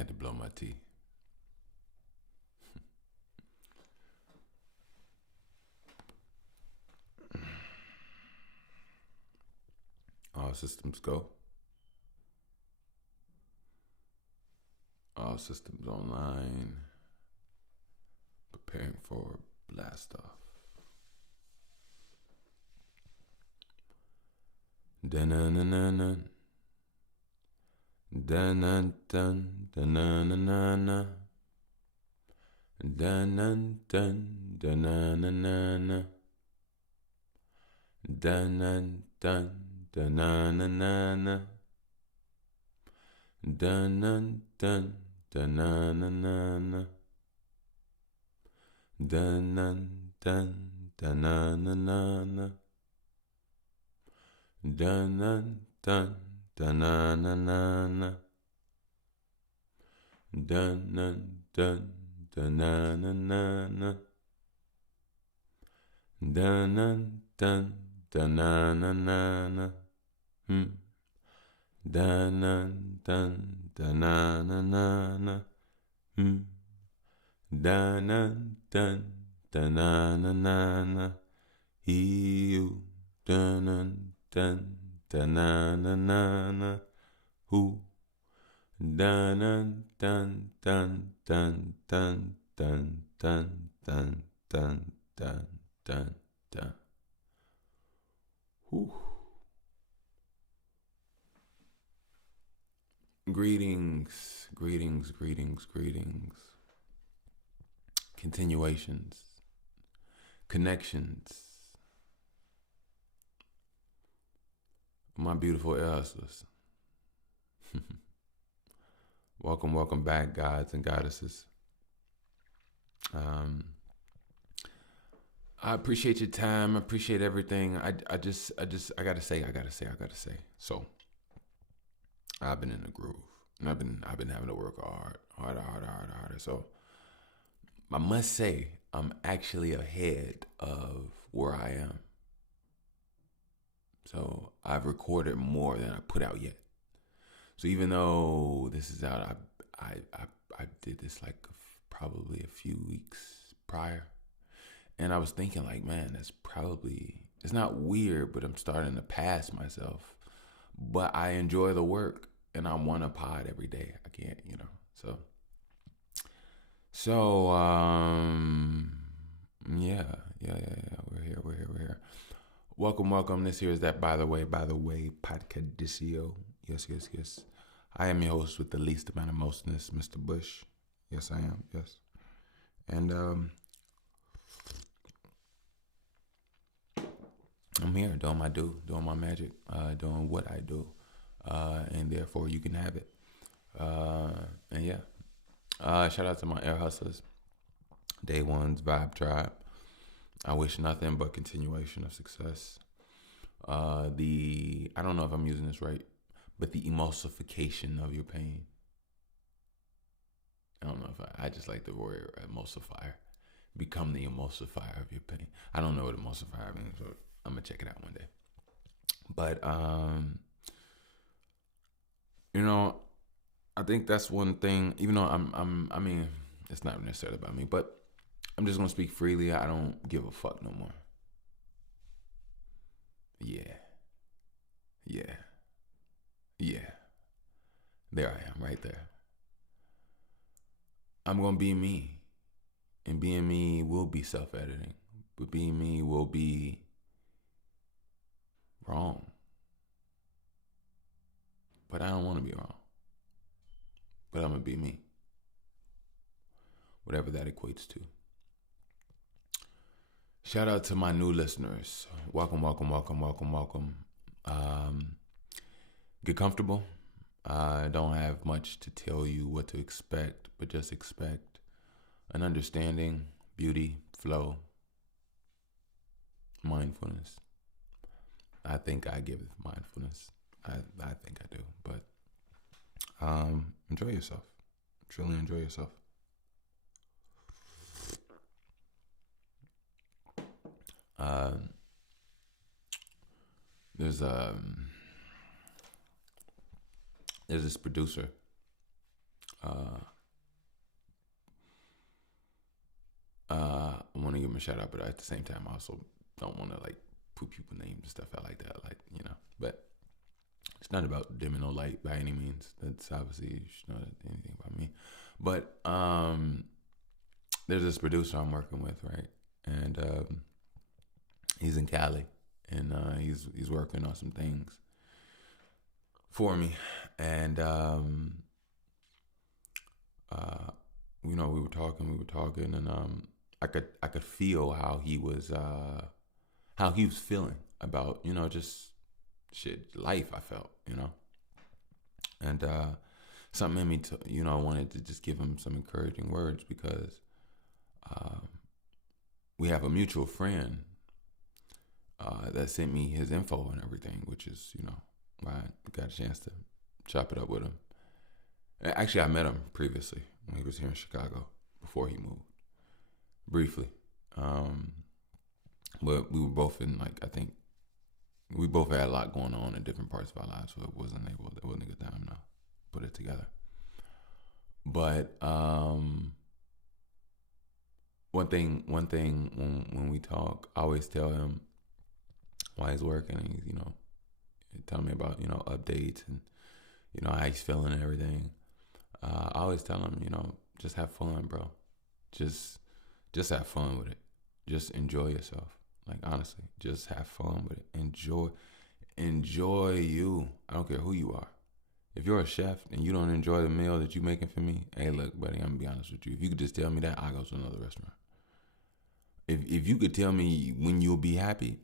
had to blow my tea. All systems go. All systems online. Preparing for blast off. Da-na-na-na-na. Da-na-dun. Da-na-na-na-na. Da-na-dun. Da-na-na-na-na. Da-na-dun. Da-na-na-na-na. Dun-dun-dun, dun-na-na-na-na. Dun-dun-dun, dun-na-na-na-na. Dun-dun-dun, dun-na-na-na-na. Dun-dun-dun, dun-na-na-na-na. Dun-dun-dun, dun-na-na-na-na. Da-na-dun, da-na-na-na-na. Da-na-dun, da-na-na-na-na. Ee-oo. Dun-dun-dun, da-na-na-na-na. Ooh. Dun-dun-dun, dun-dun-dun, dun-dun-dun, dun-dun-dun. Ooh. Greetings, greetings, greetings, greetings. Continuations, connections. My beautiful air hustlers. Welcome back, gods and goddesses. I appreciate your time. I appreciate everything. I gotta say. So, I've been in the groove, and I've been having to work harder. So, I must say, I'm actually ahead of where I am. So, I've recorded more than I put out yet. So, even though this is out, I did this like probably a few weeks prior, and I was thinking like, man, it's not weird, but I'm starting to pass myself. But I enjoy the work, and I want a pod every day. I can't, So, yeah. We're here. Welcome. This here is that by the way, Podcadicio. Yes. I am your host with the least amount of mostness, Mr. Bush. Yes, I am. Yes. And, I'm here doing my magic, doing what I do, and therefore you can have it. And yeah, shout out to my air hustlers, Day One's Vibe Tribe. I wish nothing but continuation of success. I don't know if I'm using this right, but the emulsification of your pain. I don't know if I just like the word emulsifier. Become the emulsifier of your pain. I don't know what emulsifier means, but I'm gonna check it out one day. But I think that's one thing. Even though I mean, it's not necessarily about me, but I'm just gonna speak freely. I don't give a fuck no more. Yeah. There I am, right there. I'm gonna be me, and being me will be self-editing, but being me will be wrong. But I don't want to be wrong. But I'm going to be me. Whatever that equates to. Shout out to my new listeners. Welcome. Get comfortable. I don't have much to tell you what to expect, but just expect an understanding, beauty, flow, mindfulness. I think I give mindfulness. I think I do, but enjoy yourself. Truly enjoy yourself. There's this producer. Uh, I want to give him a shout out, but at the same time, I also don't want to like put people names and stuff out like that, like But it's not about dim and no light by any means. That's obviously you should know anything about me. But there's this producer I'm working with, right? And he's in Cali, and he's working on some things for me, and we were talking, and I could feel how he was feeling about just shit, life. I felt, and something in me to I wanted to just give him some encouraging words because we have a mutual friend that sent me his info and everything, which is why I got a chance to chop it up with him. Actually, I met him previously when he was here in Chicago before he moved, briefly. But we were both in I think we both had a lot going on in different parts of our lives, so it wasn't a good time to put it together. But one thing when we talk, I always tell him why he's working, and he's tell me about updates and how he's feeling and everything. I always tell him, just have fun, bro. Just have fun with it. Just enjoy yourself. Like, honestly, just have fun with it. Enjoy you. I don't care who you are. If you're a chef and you don't enjoy the meal that you're making for me, hey, look, buddy, I'm gonna be honest with you. If you could just tell me that, I'll go to another restaurant. If you could tell me when you'll be happy,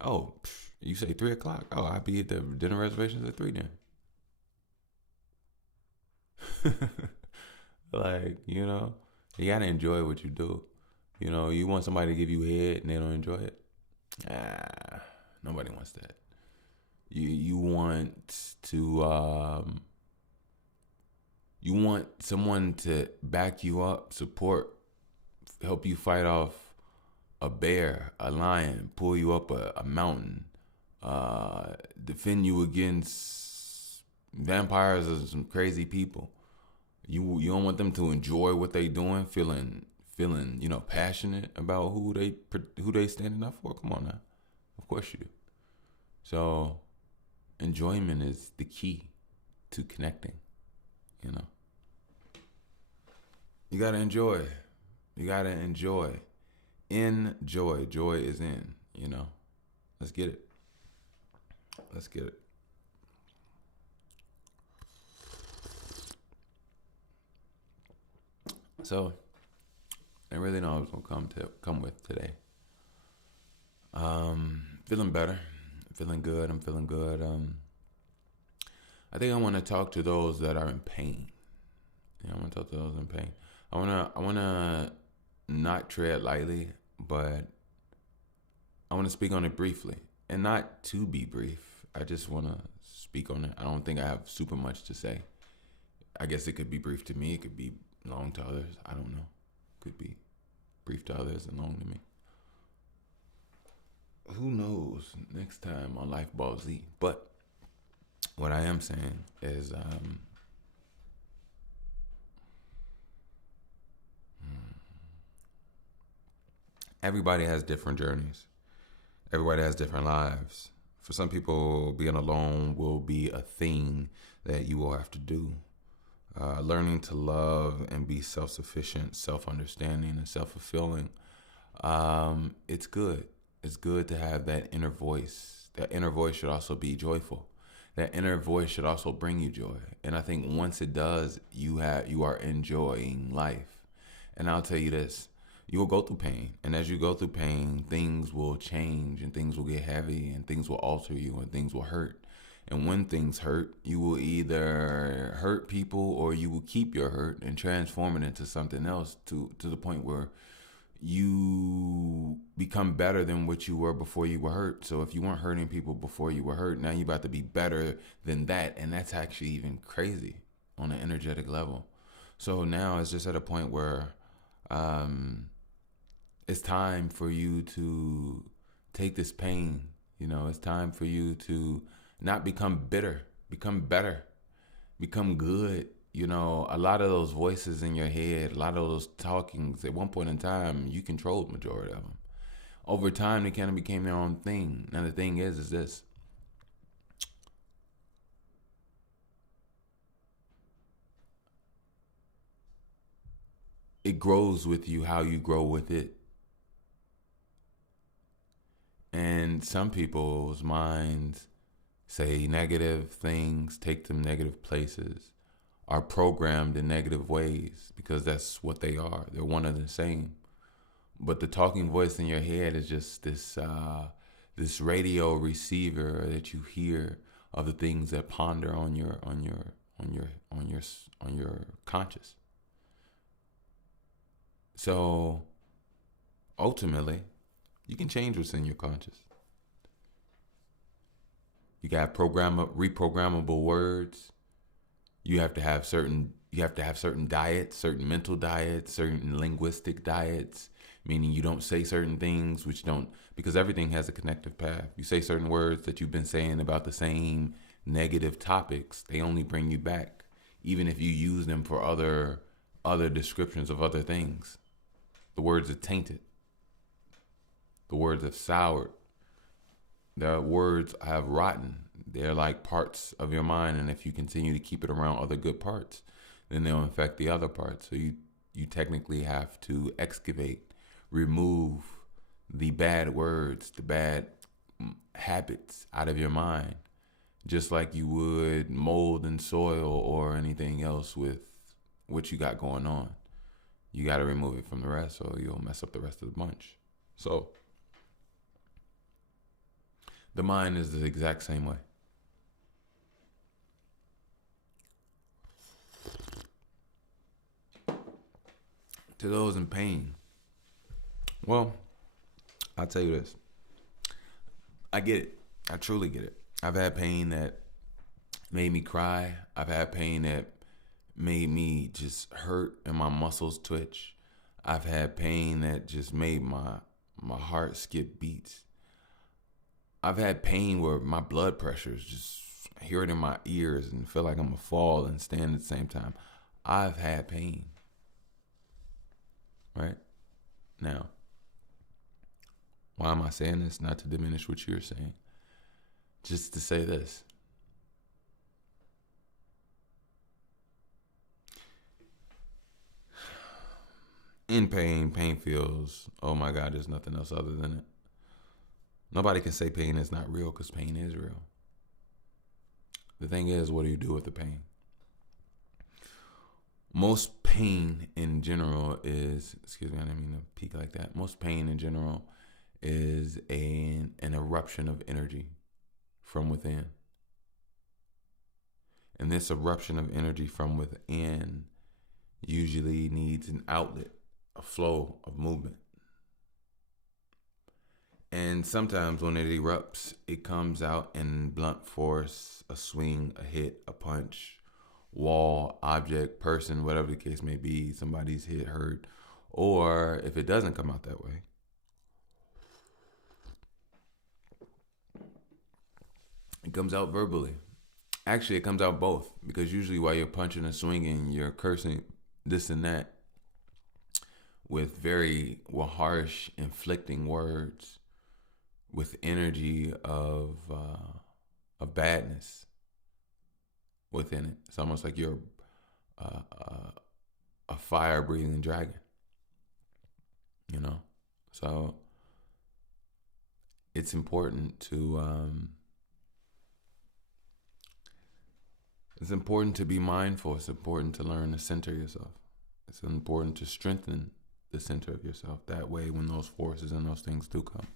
you say 3:00. Oh, I'll be at the dinner reservations at 3 then. You gotta enjoy what you do. You want somebody to give you head and they don't enjoy it. Nobody wants that. You want to you want someone to back you up, support, help you fight off a bear, a lion, pull you up a mountain, defend you against vampires or some crazy people. You don't want them to enjoy what they doing, feeling passionate about who they standing up for. Come on now, of course you do. So enjoyment is the key to connecting. You gotta enjoy. You gotta enjoy. Enjoy. Joy is in. Let's get it. Let's get it. So, I really know I was gonna come with today. Feeling better, feeling good. I'm feeling good. I think I want to talk to those that are in pain. I want to talk to those in pain. I wanna not tread lightly, but I want to speak on it briefly, and not to be brief. I just want to speak on it. I don't think I have super much to say. I guess it could be brief to me. It could be long to others. I don't know. Could be brief to others and long to me. Who knows next time on Life Ball Z. But what I am saying is everybody has different journeys. Everybody has different lives. For some people, being alone will be a thing that you will have to do. Learning to love and be self-sufficient, self-understanding, and self-fulfilling. It's good. It's good to have that inner voice. That inner voice should also be joyful. That inner voice should also bring you joy. And I think once it does, you are enjoying life. And I'll tell you this, you will go through pain. And as you go through pain, things will change and things will get heavy and things will alter you and things will hurt. And when things hurt, you will either hurt people or you will keep your hurt and transform it into something else to the point where you become better than what you were before you were hurt. So if you weren't hurting people before you were hurt, now you're about to be better than that. And that's actually even crazy on an energetic level. So now it's just at a point where it's time for you to take this pain. It's time for you to not become bitter, become better, become good. a lot of those voices in your head, a lot of those talkings, at one point in time, you controlled majority of them. Over time, they kind of became their own thing. Now, the thing is this. It grows with you how you grow with it. And some people's minds say negative things, take them negative places, are programmed in negative ways because that's what they are. They're one and the same. But the talking voice in your head is just this radio receiver that you hear of the things that ponder on your conscious. So ultimately, you can change what's in your conscious. You got reprogrammable words. You have to have certain diets, certain mental diets, certain linguistic diets, meaning you don't say certain things because everything has a connective path. You say certain words that you've been saying about the same negative topics, they only bring you back, even if you use them for other descriptions of other things. The words are tainted. The words have soured. The words have rotten. They're like parts of your mind, and if you continue to keep it around other good parts, then they'll infect the other parts. So you technically have to excavate, remove the bad words, the bad habits out of your mind, just like you would mold and soil or anything else with what you got going on. You got to remove it from the rest, or you'll mess up the rest of the bunch. So the mind is the exact same way. To those in pain, well, I'll tell you this. I get it. I truly get it. I've had pain that made me cry. I've had pain that made me just hurt and my muscles twitch. I've had pain that just made my heart skip beats. I've had pain where my blood pressure is just, I hear it in my ears and feel like I'm gonna fall and stand at the same time. I've had pain. Right? Now, why am I saying this? Not to diminish what you're saying. Just to say this. In pain, pain feels, oh my God, there's nothing else other than it. Nobody can say pain is not real because pain is real. The thing is, what do you do with the pain? Most pain in general is, excuse me, I didn't mean to peek like that. Most pain in general is an eruption of energy from within. And this eruption of energy from within usually needs an outlet, a flow of movement. And sometimes when it erupts, it comes out in blunt force, a swing, a hit, a punch, wall, object, person, whatever the case may be. Somebody's hit, hurt. Or if it doesn't come out that way, it comes out verbally. Actually, it comes out both, because usually while you're punching and swinging, you're cursing this and that with very harsh, inflicting words, with energy of badness within it. It's almost like you're a fire-breathing dragon, So it's important to be mindful. It's important to learn to center yourself. It's important to strengthen the center of yourself. That way, when those forces and those things do come,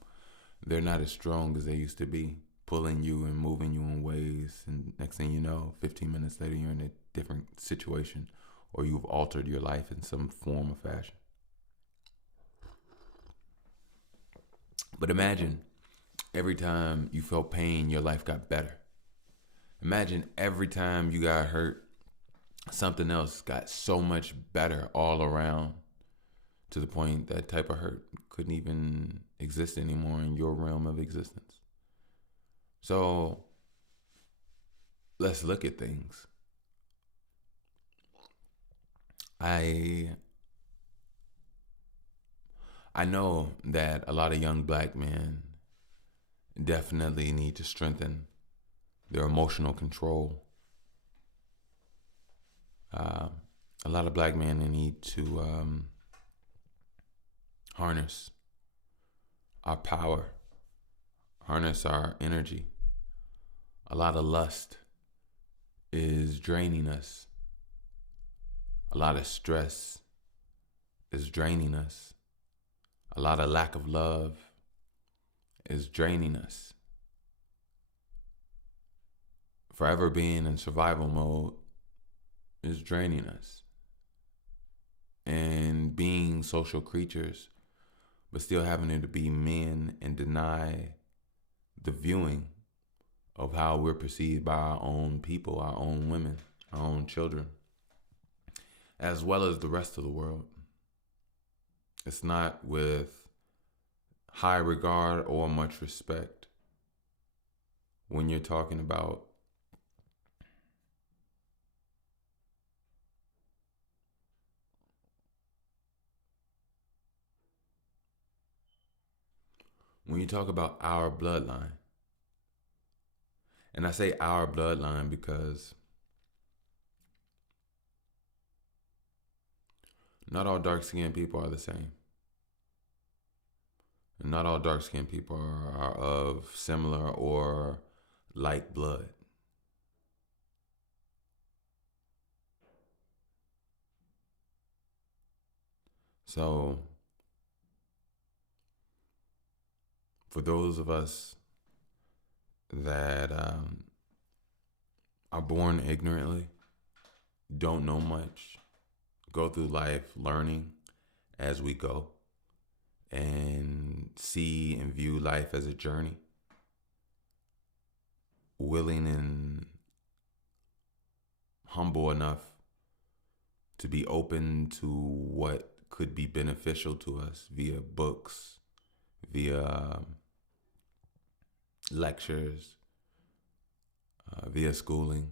they're not as strong as they used to be, pulling you and moving you in ways. And next thing you know, 15 minutes later, you're in a different situation, or you've altered your life in some form or fashion. But imagine every time you felt pain, your life got better. Imagine every time you got hurt, something else got so much better all around, to the point that type of hurt couldn't even exist anymore in your realm of existence. So let's look at things. I I know that a lot of young black men definitely need to strengthen their emotional control. Uh, a lot of black men need to harness our power, harness our energy. A lot of lust is draining us. A lot of stress is draining us. A lot of lack of love is draining us. Forever being in survival mode is draining us. And being social creatures, but still having to be men and deny the viewing of how we're perceived by our own people, our own women, our own children, as well as the rest of the world. It's not with high regard or much respect when you're talking about our bloodline. And I say our bloodline because not all dark-skinned people are the same. And not all dark-skinned people are of similar or like blood. So, for those of us that are born ignorantly, don't know much, go through life learning as we go, and see and view life as a journey, willing and humble enough to be open to what could be beneficial to us via books, via lectures, via schooling.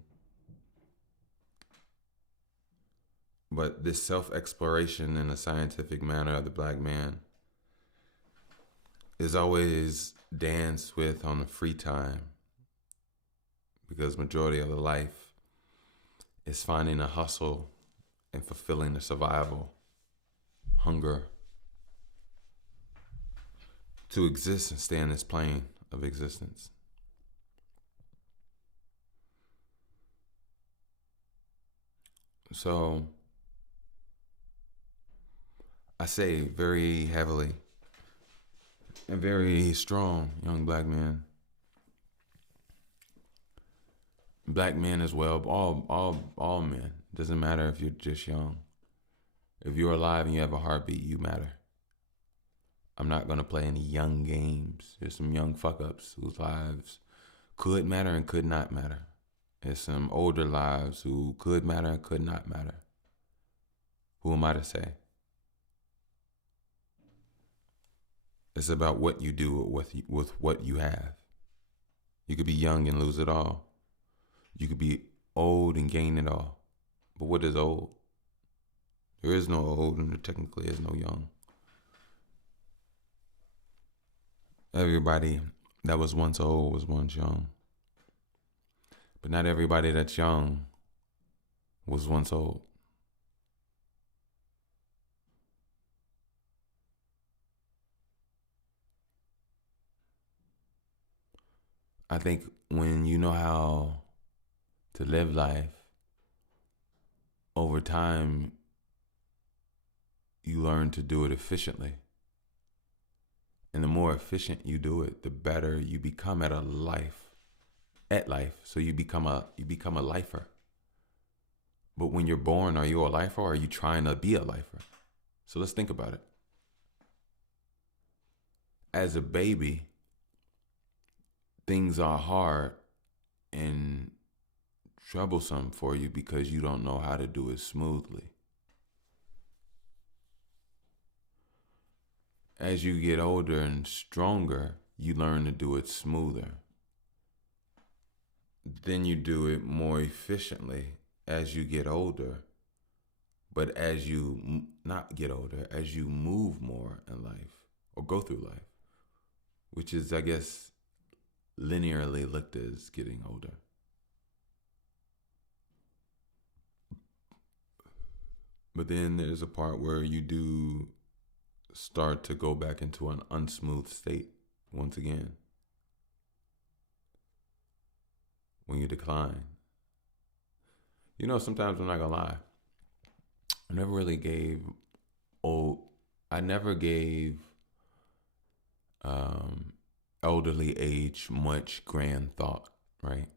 But this self-exploration in a scientific manner of the black man is always danced with on the free time, because majority of the life is finding a hustle and fulfilling the survival hunger to exist and stay in this plane of existence. So I say very heavily and very strong, young black men, black men as well, all men. Doesn't matter if you're just young. If you're alive and you have a heartbeat, you matter. I'm not gonna play any young games. There's some young fuck ups whose lives could matter and could not matter. There's some older lives who could matter and could not matter. Who am I to say? It's about what you do with what you have. You could be young and lose it all. You could be old and gain it all. But what is old? There is no old and there technically is no young. Everybody that was once old was once young. But not everybody that's young was once old. I think when you know how to live life, over time, you learn to do it efficiently. And the more efficient you do it, the better you become at life. So you become a lifer. But when you're born, are you a lifer or are you trying to be a lifer? So let's think about it. As a baby, things are hard and troublesome for you because you don't know how to do it smoothly. As you get older and stronger, you learn to do it smoother. Then you do it more efficiently as you get older, But as you not get older, as you move more in life or go through life, which is, I guess, linearly looked as getting older. But then there's a part where you do start to go back into an unsmooth state once again. When you decline. You know, sometimes I'm not gonna lie. I never really gave I never gave elderly age much grand thought, right?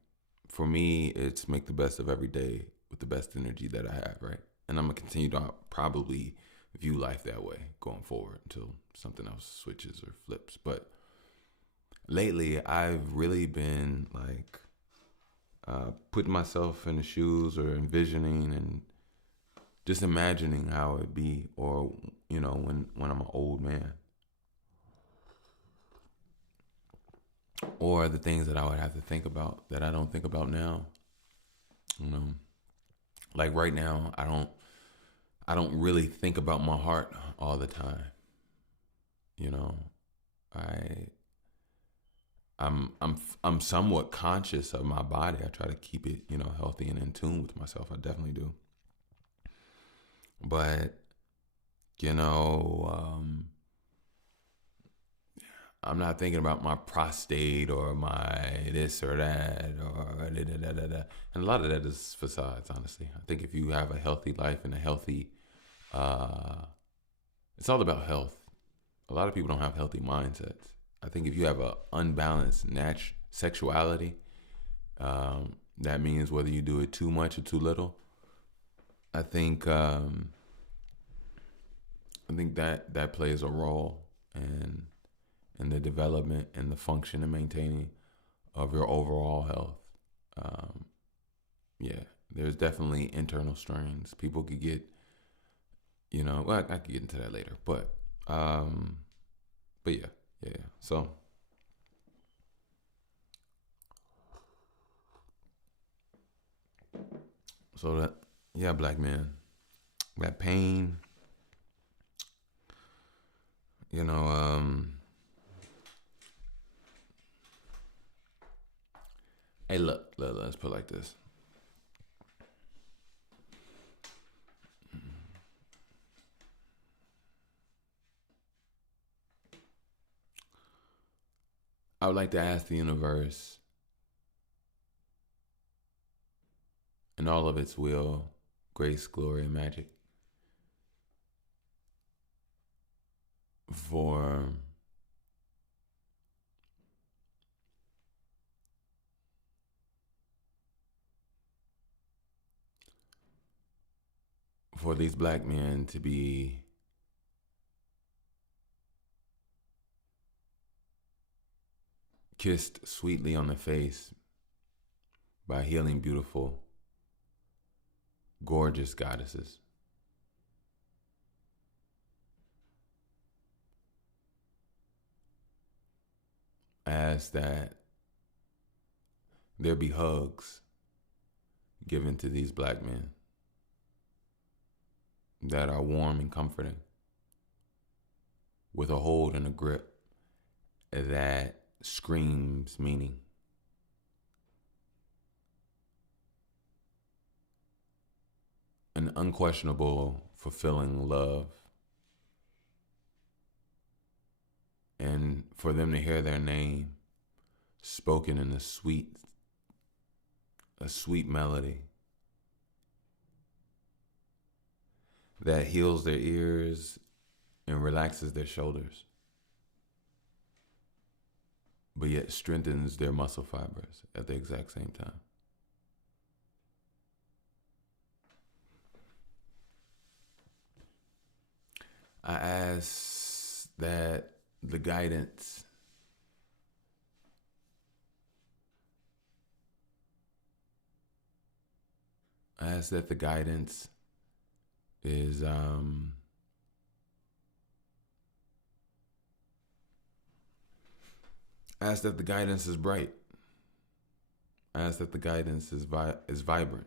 For me, it's make the best of every day with the best energy that I have, right? And I'm gonna continue to probably view life that way going forward until something else switches or flips. But lately, I've really been like putting myself in the shoes or envisioning and just imagining how it'd be, or when I'm an old man, or the things that I would have to think about that I don't think about now. Like right now, I don't really think about my heart all the time. I I'm somewhat conscious of my body. I try to keep it, healthy and in tune with myself. I definitely do. But I'm not thinking about my prostate or my this or that or da, da, da, da, da. And a lot of that is facades, honestly. I think if you have a healthy life and a healthy, it's all about health. A lot of people don't have healthy mindsets. I think if you have an unbalanced sexuality, that means whether you do it too much or too little. I think that plays a role in the development and the function and maintaining of your overall health. Yeah, there's definitely internal strains. People could get, well, I could get into that later, but yeah. So that, yeah, black man, that pain, hey, look, let's put it like this. I would like to ask the universe, in all of its will, grace, glory, and magic, for these black men to be kissed sweetly on the face by healing, beautiful, gorgeous goddesses. Ask that there be hugs given to these black men that are warm and comforting, with a hold and a grip that screams meaning. An unquestionable, fulfilling love. And for them to hear their name spoken in a sweet melody that heals their ears and relaxes their shoulders, but yet strengthens their muscle fibers at the exact same time. I ask that the guidance is ask that the guidance is bright. Ask that the guidance is vibrant.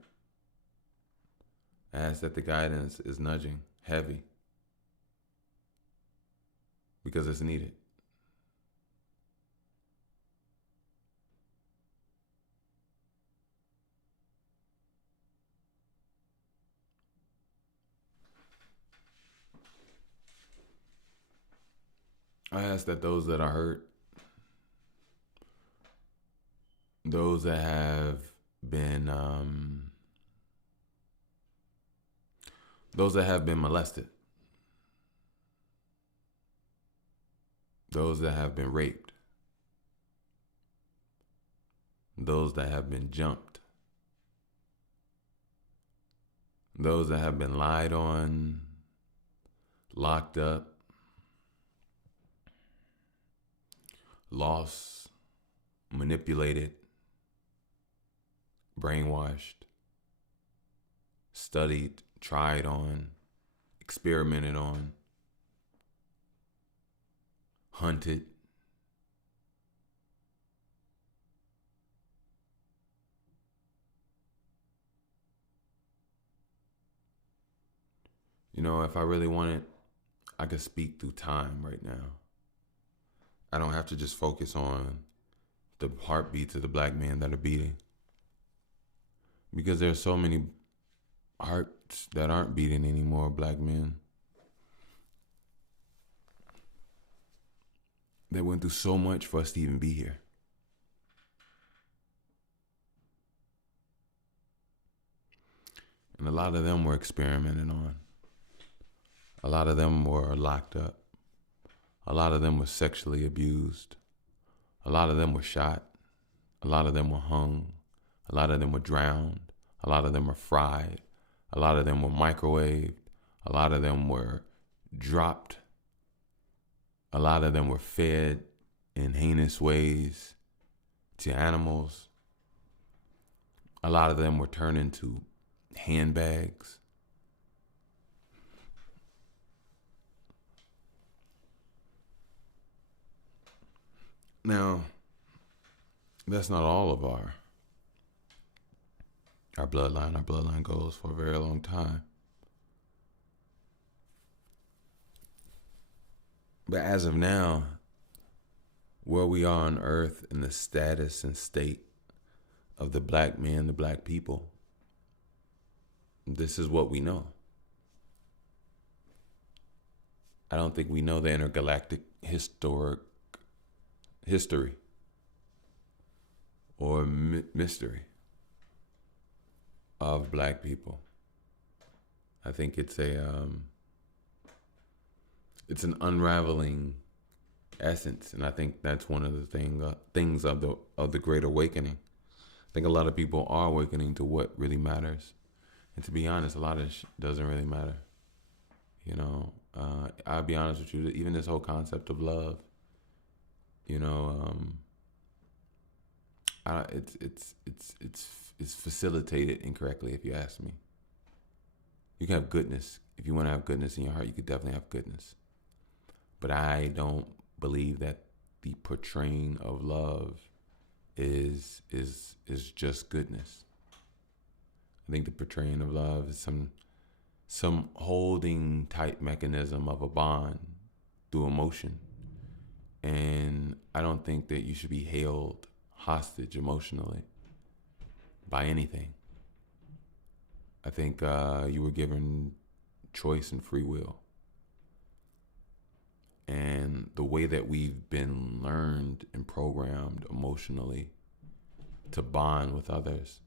I ask that the guidance is nudging heavy because it's needed. I ask that those that are hurt, those that have been, molested, those that have been raped, those that have been jumped, those that have been lied on, locked up, lost, manipulated, brainwashed, studied, tried on, experimented on, hunted. You know, if I really wanted, I could speak through time right now. I don't have to just focus on the heartbeats of the black men that are beating. Because there are so many hearts that aren't beating anymore, black men. They went through so much for us to even be here. And a lot of them were experimented on. A lot of them were locked up. A lot of them were sexually abused. A lot of them were shot. A lot of them were hung. A lot of them were drowned. A lot of them were fried. A lot of them were microwaved. A lot of them were dropped. A lot of them were fed in heinous ways to animals. A lot of them were turned into handbags. Now, that's not all of our bloodline. Our bloodline goes for a very long time. But as of now, where we are on earth in the status and state of the black man, the black people, this is what we know. I don't think we know the intergalactic history or mystery of black people. I think it's an unraveling essence, and I think that's one of the things of the Great Awakening. I think a lot of people are awakening to what really matters, and to be honest, a lot of doesn't really matter. You know, I'll be honest with you. Even this whole concept of love, you know, it's facilitated incorrectly, if you ask me. You can have goodness. If you want to have goodness in your heart, you could definitely have goodness. But I don't believe that the portraying of love is just goodness. I think the portraying of love is some holding tight mechanism of a bond through emotion. And I don't think that you should be held hostage emotionally by anything. I think you were given choice and free will. And the way that we've been learned and programmed emotionally to bond with others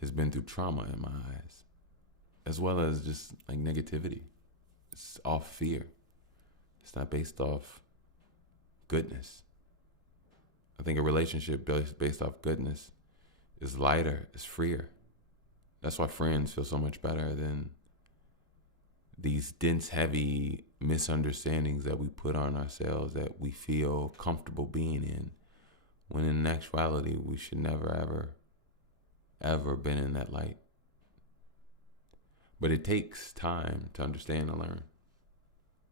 has been through trauma in my eyes, as well as just like negativity. It's off fear. It's not based off goodness. I think a relationship based off goodness is lighter, is freer. That's why friends feel so much better than these dense, heavy misunderstandings that we put on ourselves that we feel comfortable being in, when in actuality we should never, ever been in that light. But it takes time to understand and learn.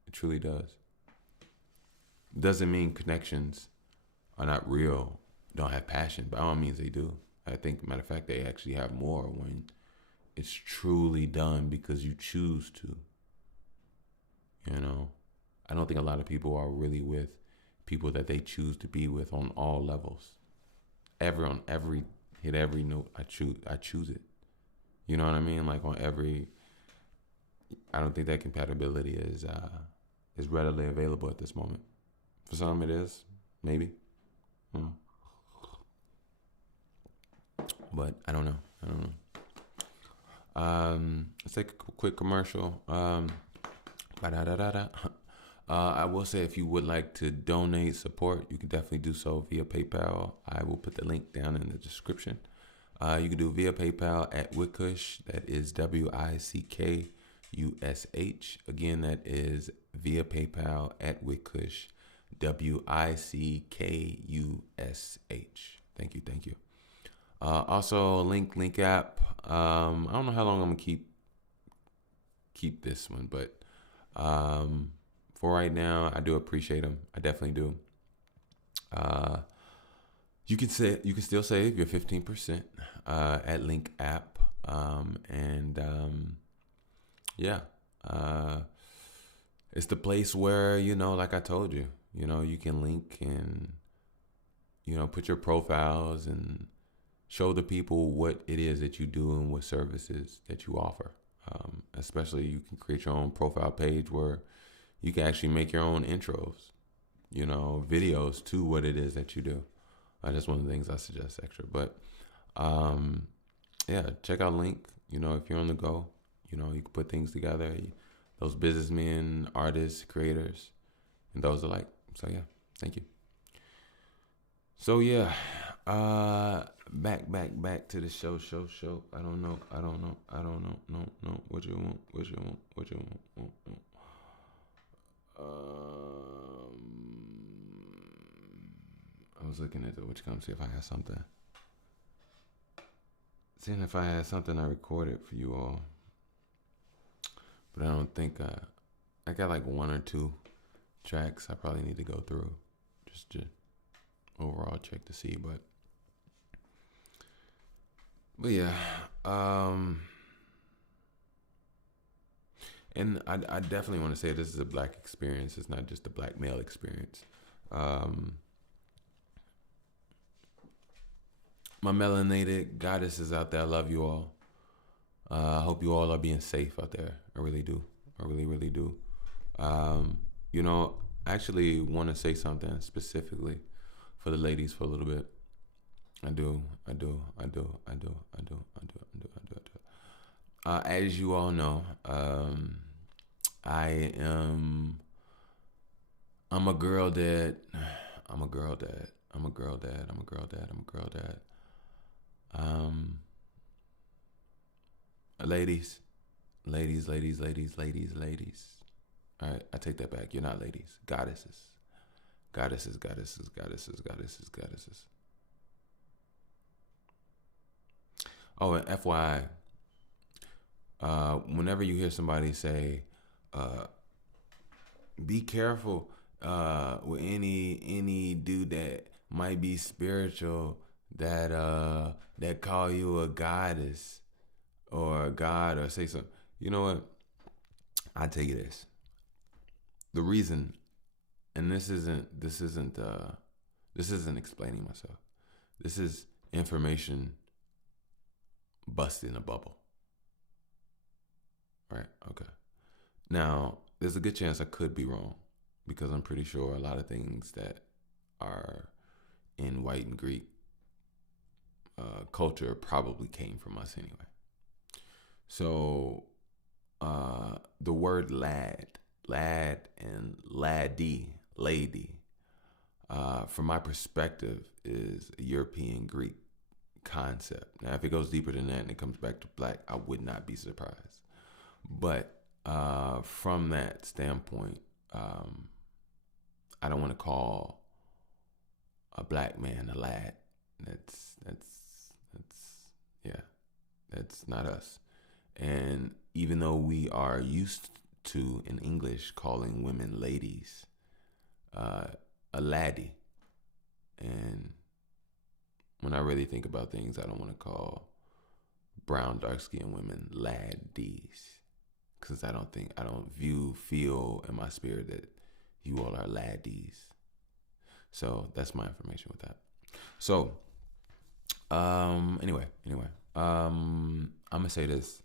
It truly does. Doesn't mean connections are not real, don't have passion. By all means, they do. I think, matter of fact, they actually have more when it's truly done because you choose to. You know, I don't think a lot of people are really with people that they choose to be with on all levels. On every hit every note, I choose it. You know what I mean? Like on every, I don't think that compatibility is readily available at this moment. For some, it is maybe, hmm. But I don't know. I don't know. Let's take a quick commercial. I will say if you would like to donate support, you can definitely do so via PayPal. I will put the link down in the description. You can do via PayPal at Wickush. That is WICKUSH. Again, that is via PayPal at Wickush. WICKUSH. Thank you. Also, link app. I don't know how long I'm gonna keep this one, but for right now, I do appreciate them. I definitely do. You can still save your 15% at Link app, and yeah, it's the place where like I told you, you can link and put your profiles and show the people what it is that you do and what services that you offer. Especially, you can create your own profile page where you can actually make your own intros, videos to what it is that you do. That's one of the things I suggest extra. But yeah, check out Link. If you're on the go, you can put things together. Those businessmen, artists, creators, and those alike. So yeah, thank you. So yeah, back to the show. I don't know. No. What you want? I was looking at the which come see if I had something. Seeing if I had something I recorded for you all, but I don't think I got like one or two tracks I probably need to go through just to overall check to see, but yeah, and I definitely want to say this is a black experience. It's not just a black male experience. My melanated goddesses out there, I love you all. I hope you all are being safe out there. I really do. I really do. I actually want to say something specifically for the ladies for a little bit. I do. As you all know, I'm a girl dad. Ladies. All right, I take that back. You're not ladies. Goddesses. Oh, and FYI, whenever you hear somebody say, be careful with any dude that might be spiritual that call you a goddess or a god or say something. You know what? I tell you this. The reason, and this isn't explaining myself. This is information busting a bubble. Right? Okay. Now, there's a good chance I could be wrong because I'm pretty sure a lot of things that are in white and Greek culture probably came from us anyway. So the word lad and laddie, lady, from my perspective, is a European Greek concept. Now, if it goes deeper than that and it comes back to black, I would not be surprised. But from that standpoint, I don't want to call a black man a lad. That's not us. And even though we are used to in English calling women ladies, a laddie, and when I really think about things, I don't want to call brown, dark skinned women laddies. Because I don't feel in my spirit that you all are laddies. So that's my information with that. So, anyway, I'm gonna say this.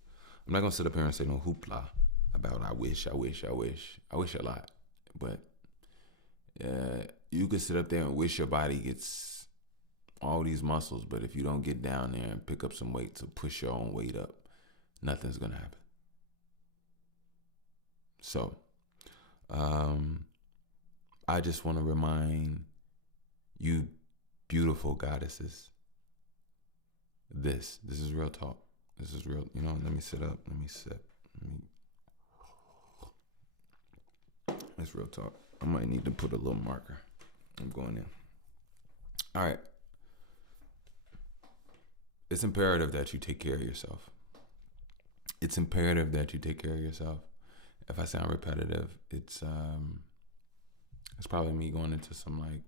I'm not gonna sit up here and say no hoopla about I wish a lot, but you could sit up there and wish your body gets all these muscles, but if you don't get down there and pick up some weight to push your own weight up, nothing's gonna happen. So, I just want to remind you, beautiful goddesses, this is real talk. This is real. Let me sit up. It's real talk. I might need to put a little marker. I'm going in. All right. It's imperative that you take care of yourself. It's imperative that you take care of yourself. If I sound repetitive, it's probably me going into some like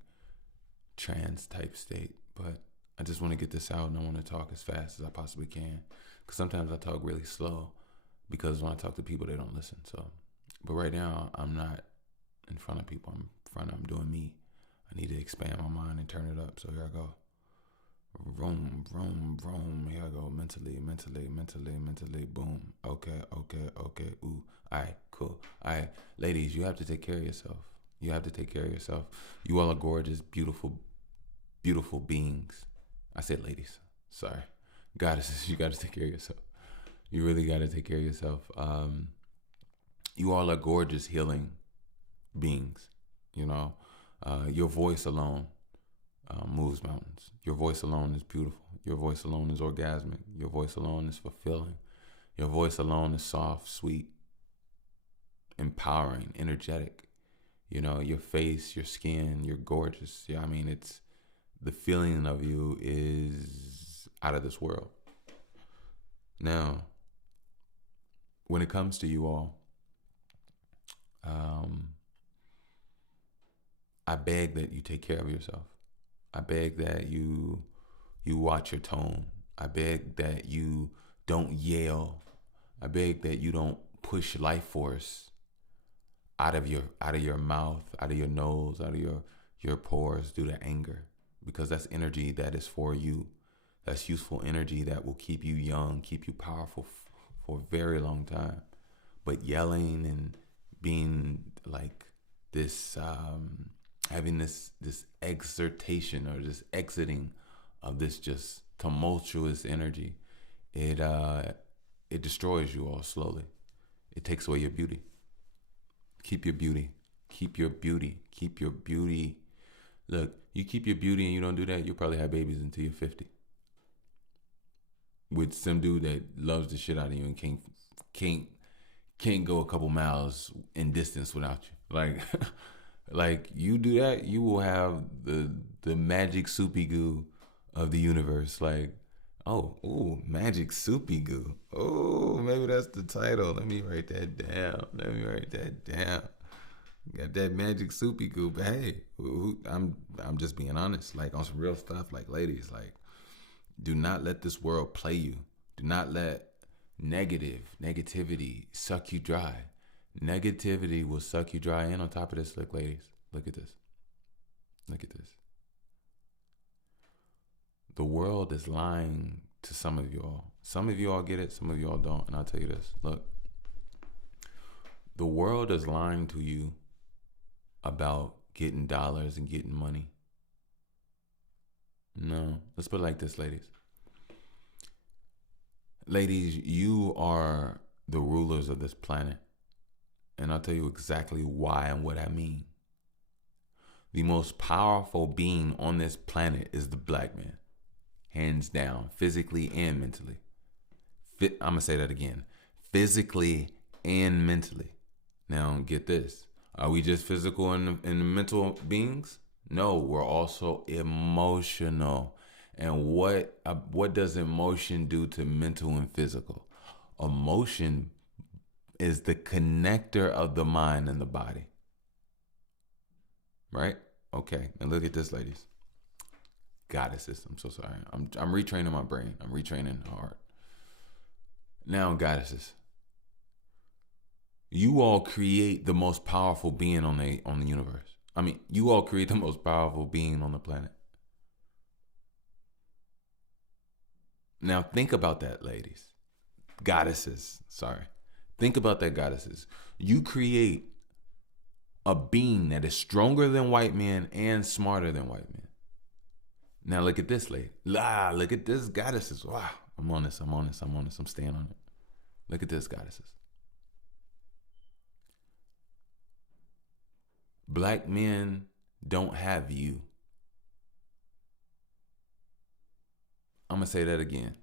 trance type state, but I just want to get this out and I want to talk as fast as I possibly can, because sometimes I talk really slow because when I talk to people, they don't listen. So, but right now I'm not in front of people. I'm doing me. I need to expand my mind and turn it up. So here I go. Vroom, vroom, vroom. Here I go. Mentally. Boom. Okay. Ooh. All right, cool. All right, ladies, you have to take care of yourself. You have to take care of yourself. You all are gorgeous, beautiful, beautiful beings. I said ladies. Sorry. Goddesses, you got to take care of yourself. You really got to take care of yourself. You all are gorgeous, healing beings. Your voice alone moves mountains. Your voice alone is beautiful. Your voice alone is orgasmic. Your voice alone is fulfilling. Your voice alone is soft, sweet, empowering, energetic. Your face, your skin, you're gorgeous. Yeah, I mean, it's the feeling of you is out of this world. Now, when it comes to you all, I beg that you take care of yourself. I beg that you watch your tone. I beg that you don't yell. I beg that you don't push life force out of your mouth, out of your nose, out of your pores due to anger, because that's energy that is for you. That's useful energy that will keep you young, keep you powerful for a very long time. But yelling and being like this, having this exertation or this exiting of this just tumultuous energy, it destroys you all slowly. It takes away your beauty. Keep your beauty. Keep your beauty. Keep your beauty. Look, you keep your beauty and you don't do that, you'll probably have babies until you're 50. With some dude that loves the shit out of you and can't go a couple miles in distance without you. Like you do that, you will have the magic soupy goo of the universe. Like, magic soupy goo. Oh, maybe that's the title. Let me write that down. Got that magic soupy goo. But hey, I'm just being honest. Like on some real stuff. Like ladies, like do not let this world play you. Do not let negativity suck you dry. Negativity will suck you dry. And on top of this, look, ladies, look at this. The world is lying to some of you all. Some of you all get it, some of you all don't. And I'll tell you this. Look, the world is lying to you about getting dollars and getting money. No, let's put it like this, ladies. Ladies, you are the rulers of this planet. And I'll tell you exactly why and what I mean. The most powerful being on this planet is the black man. Hands down, physically and mentally. I'm going to say that again. Physically and mentally. Now, get this. Are we just physical and mental beings? No, we're also emotional. And what does emotion do to mental and physical? Emotion is the connector of the mind and the body. Right? Okay. And look at this, ladies. Goddesses. I'm so sorry. I'm retraining my brain. I'm retraining hard. Now, goddesses, you all create the most powerful being on the universe. I mean, you all create the most powerful being on the planet. Now, think about that, ladies. Goddesses, sorry. Think about that, goddesses. You create a being that is stronger than white men and smarter than white men. Now look at this, lady. Look at this, goddesses. Wow, I'm on this. I'm staying on it. Look at this, goddesses. Black men don't have you. I'm going to say that again.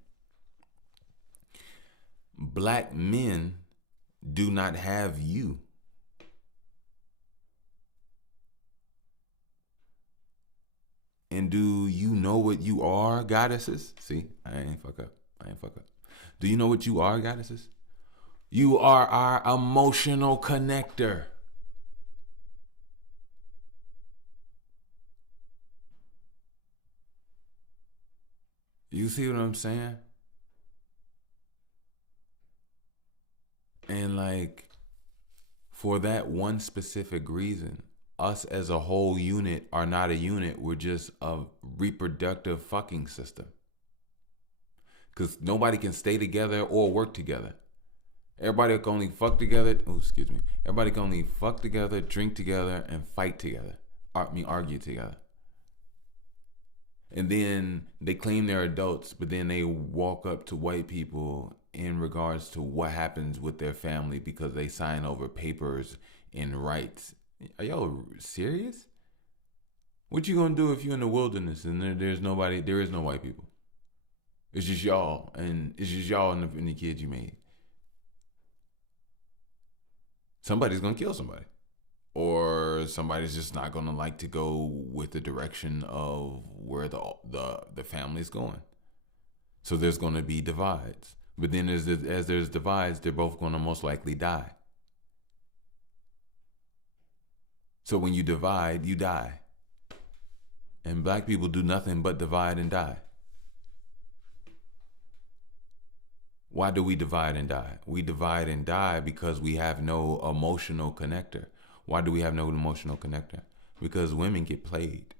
Black men do not have you. And do you know what you are, goddesses? See, I ain't fuck up. Do you know what you are, goddesses? You are our emotional connector. You see what I'm saying? And like, for that one specific reason, us as a whole unit are not a unit. We're just a reproductive fucking system. Because nobody can stay together or work together. Everybody can only fuck together. Oh, excuse me. Everybody can only fuck together, drink together, and fight together. Argue together. And then they claim they're adults, but then they walk up to white people in regards to what happens with their family because they sign over papers and rights. Are y'all serious? What you gonna do if you're in the wilderness and there is no white people? It's just y'all, and the kids you made. Somebody's gonna kill somebody. Or somebody's just not gonna like to go with the direction of where the family's going. So there's gonna be divides. But then as there's divides, they're both gonna most likely die. So when you divide, you die. And black people do nothing but divide and die. Why do we divide and die? We divide and die because we have no emotional connector. Why do we have no emotional connector? Because women get played.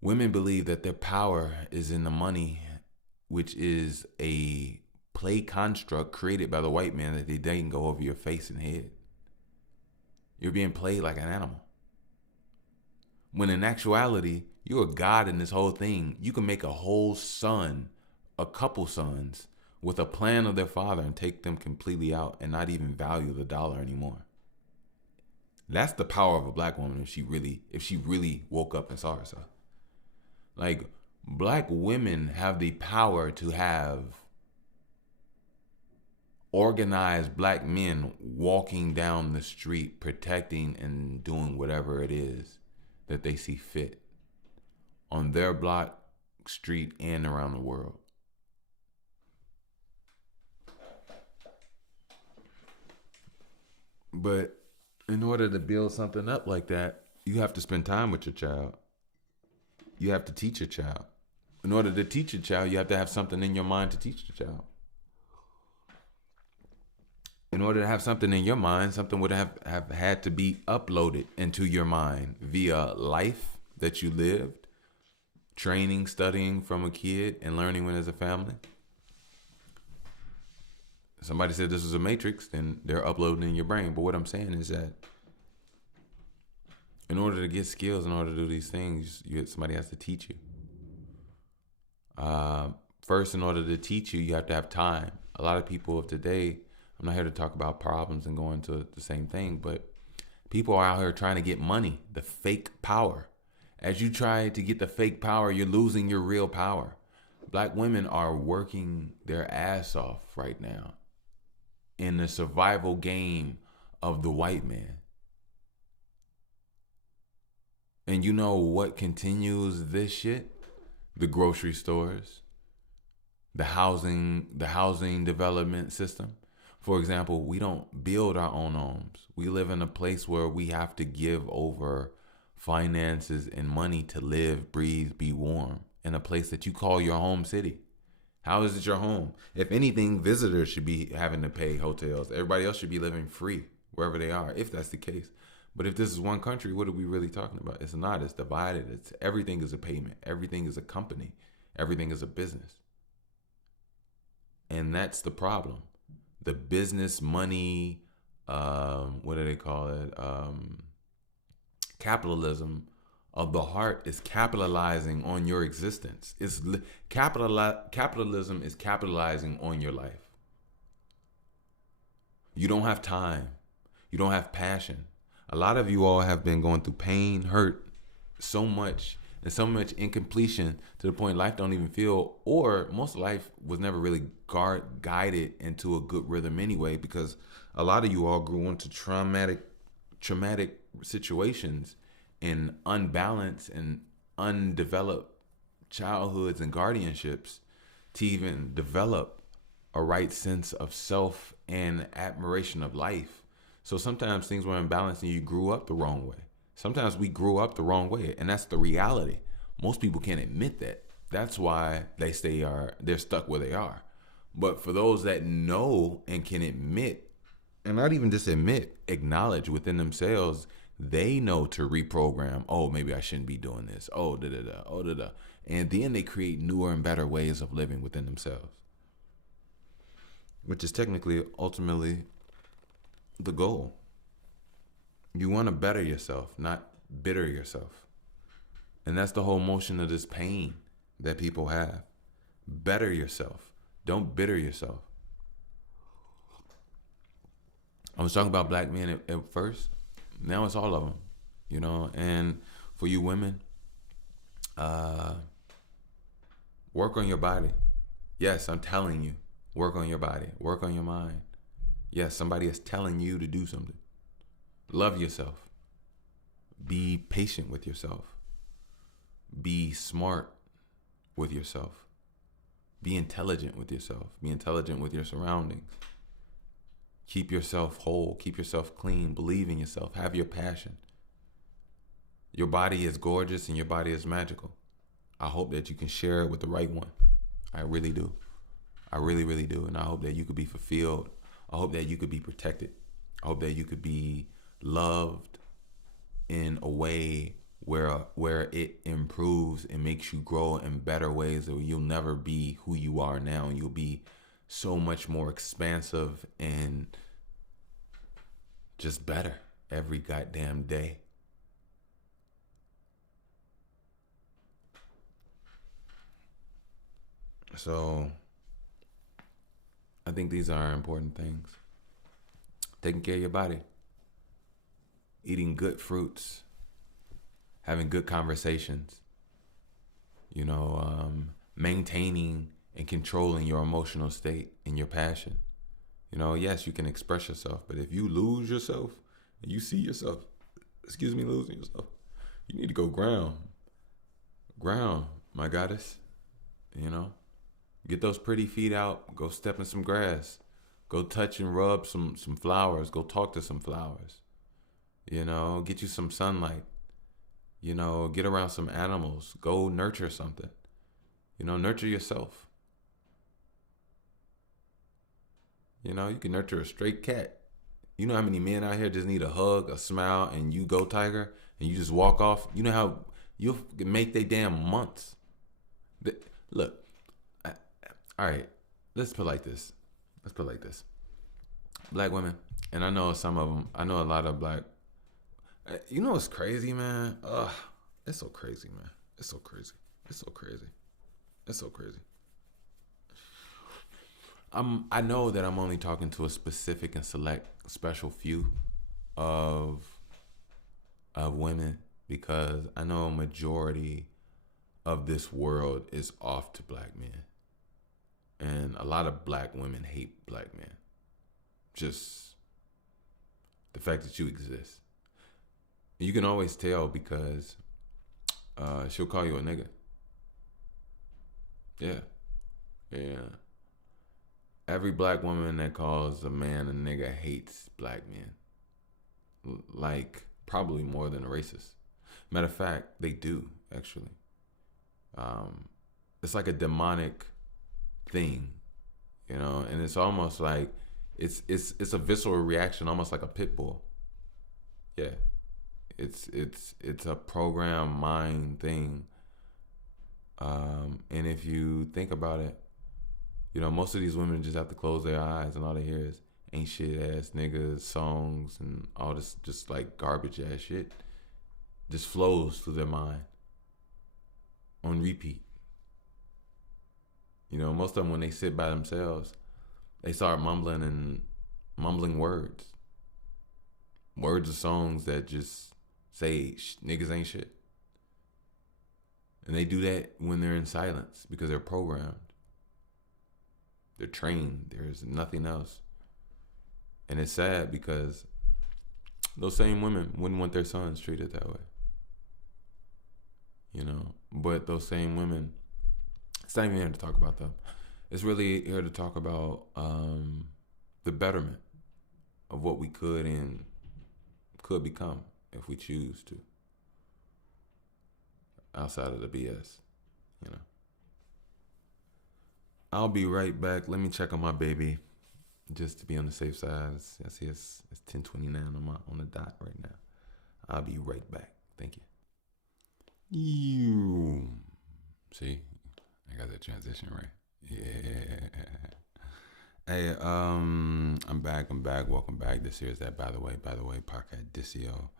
Women believe that their power is in the money, which is a play construct created by the white man that they can go over your face and head. You're being played like an animal. When in actuality, you're a god in this whole thing. You can make a whole son, a couple sons, with a plan of their father and take them completely out and not even value the dollar anymore. That's the power of a black woman if she really woke up and saw herself. Like, black women have the power to have organized black men walking down the street, protecting and doing whatever it is that they see fit on their block, street, and around the world. But in order to build something up like that, you have to spend time with your child. You have to teach your child. In order to teach your child, you have to have something in your mind to teach the child. In order to have something in your mind, something would have had to be uploaded into your mind via life that you lived, training, studying from a kid, and learning when as a family. Somebody said this was a matrix, then they're uploading in your brain. But what I'm saying is that in order to get skills, in order to do these things, somebody has to teach you. First, in order to teach you, you have to have time. A lot of people of today, I'm not here to talk about problems and going to the same thing, but people are out here trying to get money, the fake power. As you try to get the fake power, you're losing your real power. Black women are working their ass off right now in the survival game of the white man. And you know what continues this shit? The grocery stores, the housing development system. For example, we don't build our own homes. We live in a place where we have to give over finances and money to live, breathe, be warm. in a place that you call your home city? How is it your home? If anything, visitors should be having to pay hotels. Everybody else should be living free wherever they are, if that's the case. But if this is one country, what are we really talking about? It's not. It's divided. It's everything is a payment. Everything is a company. Everything is a business. And that's the problem. The business, money, what do they call it? Capitalism of the heart is capitalizing on your existence. Capitalism is capitalizing on your life. You don't have time. You don't have passion. A lot of you all have been going through pain, hurt, so much, and so much incompletion to the point life don't even feel, or most life was never really guided into a good rhythm anyway, because a lot of you all grew into traumatic situations and unbalanced and undeveloped childhoods and guardianships to even develop a right sense of self and admiration of life. So sometimes things were imbalanced and you grew up the wrong way. Sometimes we grew up the wrong way, and that's the reality. Most people can't admit that. That's why they're stuck where they are. But for those that know and can admit, and not even just admit, acknowledge within themselves, they know to reprogram. Oh, maybe I shouldn't be doing this. Oh, da da da. Oh, da da. And then they create newer and better ways of living within themselves, which is technically, ultimately, the goal. You want to better yourself, not bitter yourself. And that's the whole motion of this pain that people have. Better yourself. Don't bitter yourself. I was talking about black men at first. Now it's all of them, you know. And for you women, work on your body. Yes, I'm telling you, work on your body. Work on your mind. Yes, somebody is telling you to do something. Love yourself. Be patient with yourself. Be smart with yourself. Be intelligent with yourself. Be intelligent with your surroundings. Keep yourself whole. Keep yourself clean. Believe in yourself. Have your passion. Your body is gorgeous and your body is magical. I hope that you can share it with the right one. I really do. I really, really do. And I hope that you could be fulfilled. I hope that you could be protected. I hope that you could be loved in a way where it improves and makes you grow in better ways, that you'll never be who you are now, and you'll be so much more expansive and just better every goddamn day. So I think these are important things. Taking care of your body, eating good fruits, having good conversations, maintaining and controlling your emotional state and your passion. Yes, you can express yourself, but if you lose yourself and you see yourself, losing yourself, you need to go ground, my goddess. Get those pretty feet out, go step in some grass, go touch and rub some flowers, go talk to some flowers, get you some sunlight, get around some animals, go nurture something, nurture yourself. You can nurture a stray cat. You know how many men out here just need a hug, a smile, and you go tiger, and you just walk off? You know how you'll make they damn months. Look, all right, let's put it like this. Black women, and I know some of them, I know a lot of black, what's crazy, man? It's so crazy, man. It's so crazy. I know that I'm only talking to a specific and select special few of women, because I know a majority of this world is off to black men. And a lot of black women hate black men. Just the fact that you exist. You can always tell because she'll call you a nigga. Yeah. Every black woman that calls a man a nigga hates black men. Like, probably more than a racist. Matter of fact, they do, actually. It's like a demonic thing, and it's almost like it's a visceral reaction, almost like a pit bull. Yeah, it's a program mind thing. And if you think about it, most of these women just have to close their eyes and all they hear is ain't shit ass niggas songs and all this just like garbage ass shit just flows through their mind on repeat. Most of them when they sit by themselves, they start mumbling words of songs that just say niggas ain't shit. And they do that when they're in silence because they're programmed. They're trained. There's nothing else. And it's sad because those same women wouldn't want their sons treated that way. But those same women, it's not even here to talk about them. It's really here to talk about the betterment of what we could and could become if we choose to. Outside of the BS, I'll be right back. Let me check on my baby, just to be on the safe side. I see it's 10:29 on the dot right now. I'll be right back. Thank you. See, I got that transition right. Yeah. Hey, I'm back. Welcome back. This here is that by the way, podcast Disio.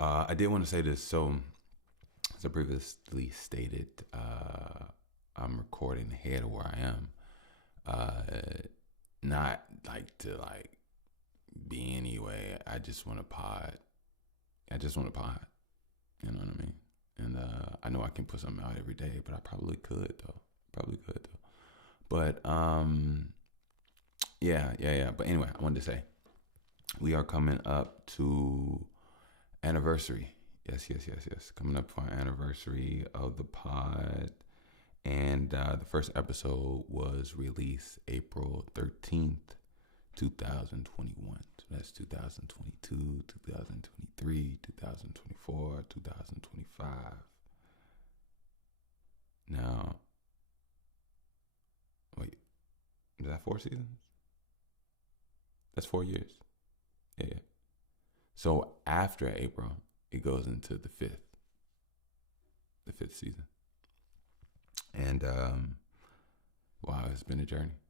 I did want to say this. So, as I previously stated, I'm recording ahead of where I am. Not like to be anyway. I just want to pod. You know what I mean? And I know I can put something out every day, but I probably could though. But yeah. But anyway, I wanted to say we are coming up to anniversary. Yes. Coming up for our anniversary of the pod. And the first episode was released April 13th, 2021. So that's 2022, 2023, 2024, 2025. Now, wait, is that 4 seasons? That's 4 years. Yeah. So after April, it goes into the fifth season. And wow, it's been a journey.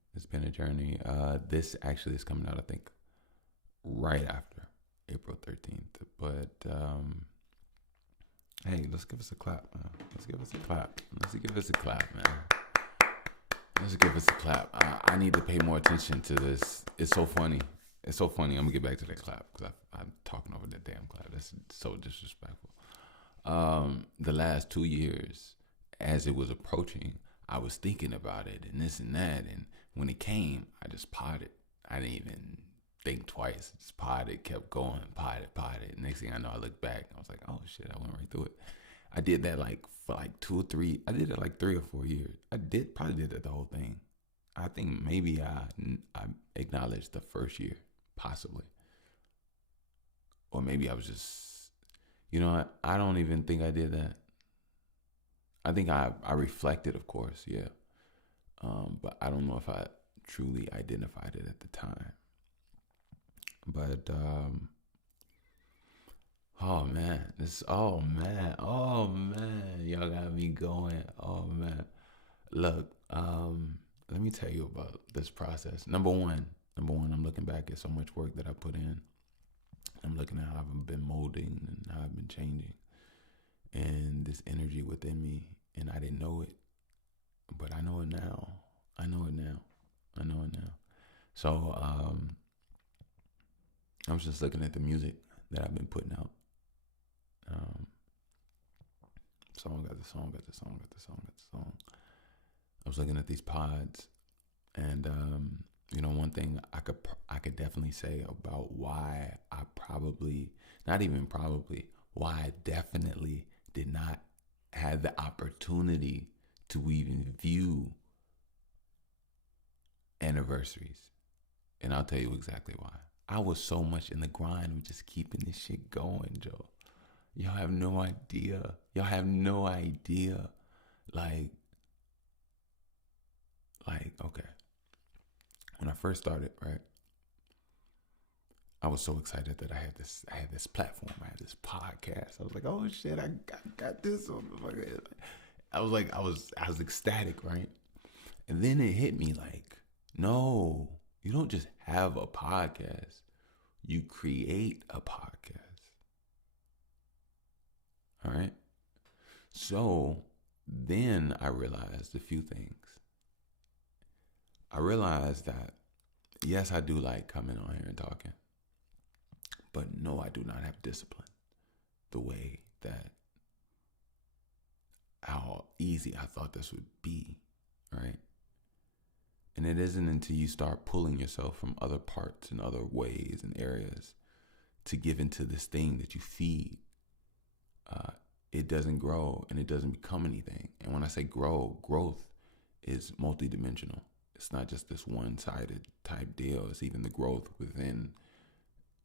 This actually is coming out, I think, right after April 13th. But hey, let's give us a clap, man. Let's give us a clap. I need to pay more attention to this. It's so funny. I'm gonna get back to that clap because I'm talking over that damn clap. That's so disrespectful. The last 2 years, as it was approaching, I was thinking about it and this and that. And when it came, I just potted. I didn't even think twice. Just potted, kept going, potted. Next thing I know, I looked back. I was like, oh shit, I went right through it. I did that for 2 or 3. I did it 3 or 4 years. Probably did that the whole thing. I think maybe I acknowledged the first year, possibly. Or maybe I was just, I don't even think I did that. I think I reflected, of course, yeah. But I don't know if I truly identified it at the time. But, oh man, y'all got me going. Oh man, look, let me tell you about this process. Number one, I'm looking back at so much work that I put in. I'm looking at how I've been molding and how I've been changing. And this energy within me, and I didn't know it, but I know it now. So I was just looking at the music that I've been putting out. Song got the song. I was looking at these pods, and one thing I could definitely say about why I definitely did not have the opportunity to even view anniversaries. And I'll tell you exactly why. I was so much in the grind of just keeping this shit going, Joe. Y'all have no idea Like, okay. When I first started, right, I was so excited that I had this platform, I had this podcast. I was like, oh shit, I got this on. I was ecstatic, right? And then it hit me like, no, you don't just have a podcast. You create a podcast. All right. So then I realized a few things. I realized that, yes, I do like coming on here and talking, but no, I do not have discipline the way that how easy I thought this would be, right? And it isn't until you start pulling yourself from other parts and other ways and areas to give into this thing that you feed, it doesn't grow and it doesn't become anything. And when I say grow, growth is multidimensional. It's not just this one-sided type deal. It's even the growth within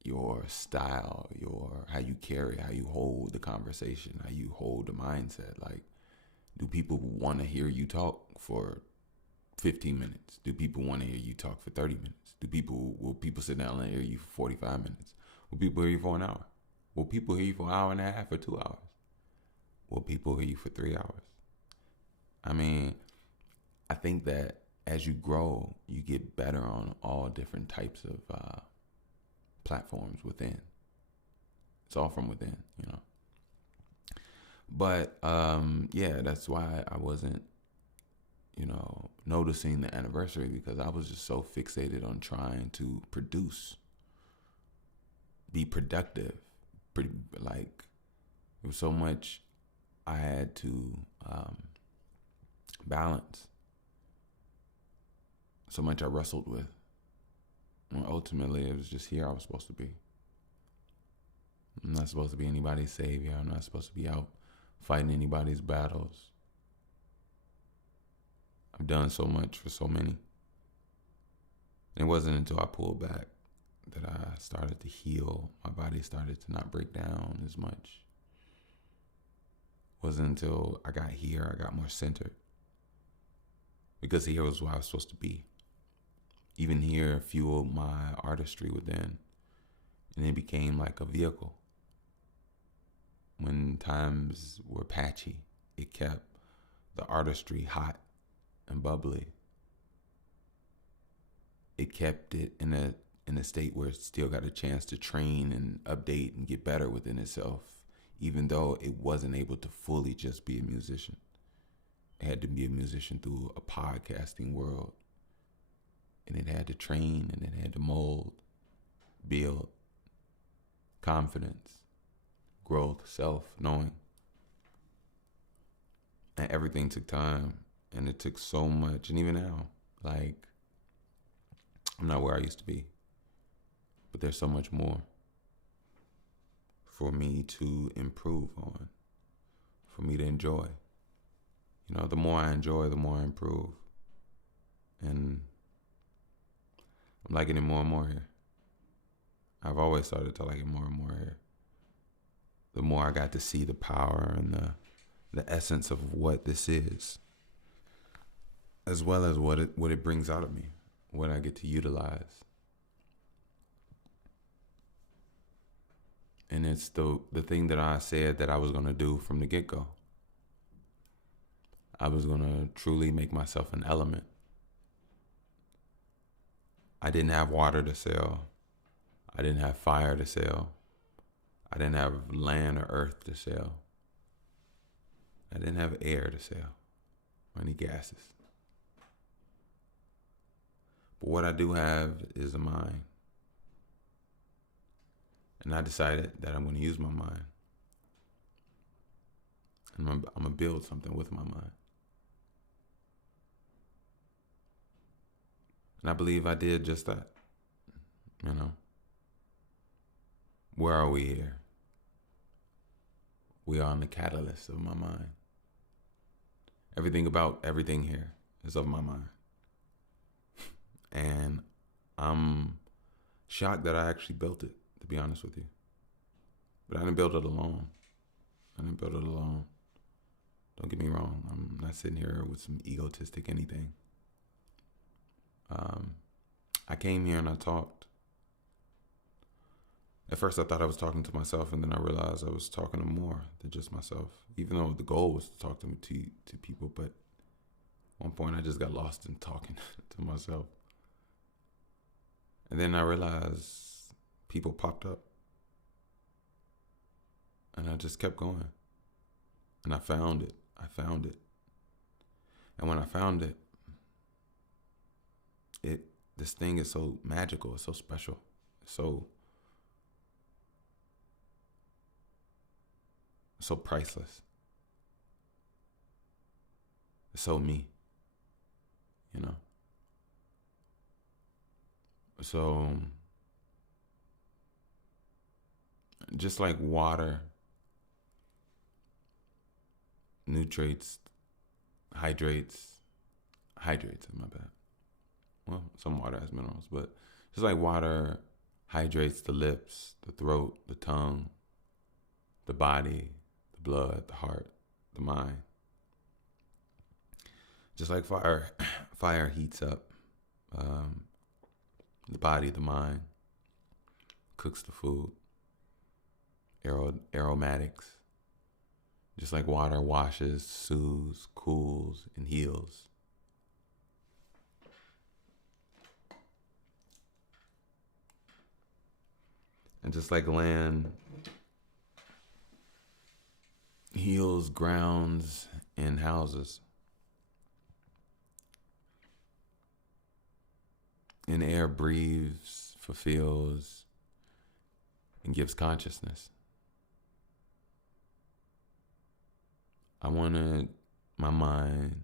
your style, your how you carry, how you hold the conversation, how you hold the mindset. Like, do people want to hear you talk for 15 minutes? Do people want to hear you talk for 30 minutes? Will people sit down and hear you for 45 minutes? Will people hear you for an hour? Will people hear you for an hour and a half or 2 hours? Will people hear you for 3 hours? I mean, I think that as you grow, you get better on all different types of platforms within. It's all from within, you know. But yeah, that's why I wasn't, noticing the anniversary, because I was just so fixated on trying to produce, be productive. Like, there was so much I had to balance, so much I wrestled with. When ultimately, it was just here I was supposed to be. I'm not supposed to be anybody's savior. I'm not supposed to be out fighting anybody's battles. I've done so much for so many. It wasn't until I pulled back that I started to heal. My body started to not break down as much. It wasn't until I got here I got more centered. Because here was where I was supposed to be. Even here fueled my artistry within. And it became like a vehicle. When times were patchy, it kept the artistry hot and bubbly. It kept it in a state where it still got a chance to train and update and get better within itself, even though it wasn't able to fully just be a musician. It had to be a musician through a podcasting world. And it had to train and it had to mold, build confidence, growth, self-knowing. And everything took time, and it took so much. And even now, like, I'm not where I used to be, but there's so much more for me to improve on, for me to enjoy. The more I enjoy, the more I improve. And I'm liking it more and more here. I've always started to like it more and more here. The more I got to see the power and the essence of what this is, as well as what it brings out of me, what I get to utilize. And it's the thing that I said that I was going to do from the get-go. I was going to truly make myself an element. I didn't have water to sell. I didn't have fire to sell. I didn't have land or earth to sell. I didn't have air to sell or any gases. But what I do have is a mind. And I decided that I'm going to use my mind. And I'm going to build something with my mind. And I believe I did just that. Where are we here? We are on the catalyst of my mind. Everything about everything here is of my mind. And I'm shocked that I actually built it, to be honest with you. But I didn't build it alone. Don't get me wrong. I'm not sitting here with some egotistic anything. I came here and I talked. At first, I thought I was talking to myself, and then I realized I was talking to more than just myself. Even though the goal was to talk to people, but at one point I just got lost in talking to myself. And then I realized people popped up, and I just kept going. And I found it. And when I found it, this thing is so magical. It's so special. It's so priceless. It's so me, you know. So just like water, nutrients, hydrates, my bad. Well, some water has minerals, but just like water hydrates the lips, the throat, the tongue, the body, the blood, the heart, the mind. Just like fire heats up the body, the mind, cooks the food, aromatics. Just like water washes, soothes, cools, and heals. And just like land heals, grounds, and houses, and air breathes, fulfills, and gives consciousness. I wanted my mind,